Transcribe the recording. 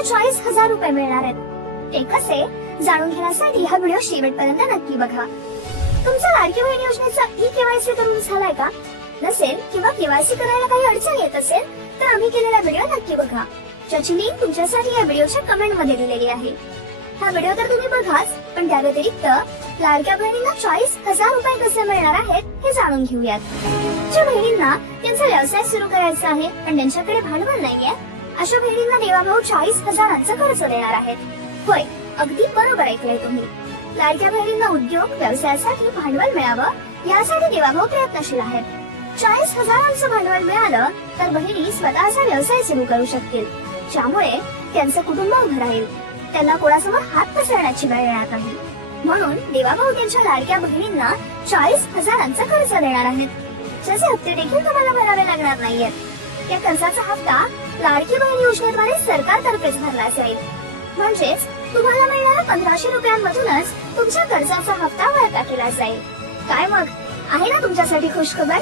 बहिणींना 40,000 रुपये मिळणार आहेत. ते कसे जाणून घेण्यासाठी हा व्हिडिओ शेवटपर्यंत नक्की बघा. तुमचा लाडकी बहीण योजनेचा ई-केवायसी करून झालाय का? नसेल किंवा केवायसी करायला काही अडचण येत असेल तर आम्ही केलेला व्हिडिओ नक्की बघा, ज्याची लिंक तुमच्यासाठी या व्हिडिओच्या कमेंट मध्ये दिलेली आहे. हा व्हिडिओ तर तुम्ही बघाच, पण त्या व्यतिरिक्त लाडक्या बहिणींना 40,000 रुपये कसे मिळणार आहेत हे जाणून घेऊयात. ज्या बहिणींना त्यांचा व्यवसाय सुरू करायचा आहे पण त्यांच्याकडे भांडवल नाहीये, अशा बहिणींना देवाभाऊ 40,000चा कर्ज देणार आहेत. होय, अगदी बरोबर ऐकलंय तुम्ही. लाडक्या बहिणींना उद्योग व्यवसायासाठी भांडवल मिळावं यासाठी देवाभाऊ प्रयत्नशील आहेत. 40,000चं भांडवल मिळालं तर बहिणी स्वतःचा व्यवसाय सुरू करू शकतील, ज्यामुळे त्यांचं कुटुंब उभं राहील. त्यांना कोणासमोर हात पसरण्याची वेळ येणार नाही. म्हणून देवाभाऊ त्यांच्या लाडक्या बहिणींना 40,000चं कर्ज देणार आहेत, ज्याचे हप्ते देखील तुम्हाला भरावे लागणार नाहीयेत. या कर्जाचा हप्ता लाडकी बहीण योजनेद्वारे सरकारतर्फेच भरला जाईल. म्हणजेच तुम्हाला मिळणाऱ्या 1,500 रुपयांमधूनच तुमच्या कर्जाचा हप्ता वळता केला जाईल. काय मग, आहे ना तुमच्यासाठी खुशखबर?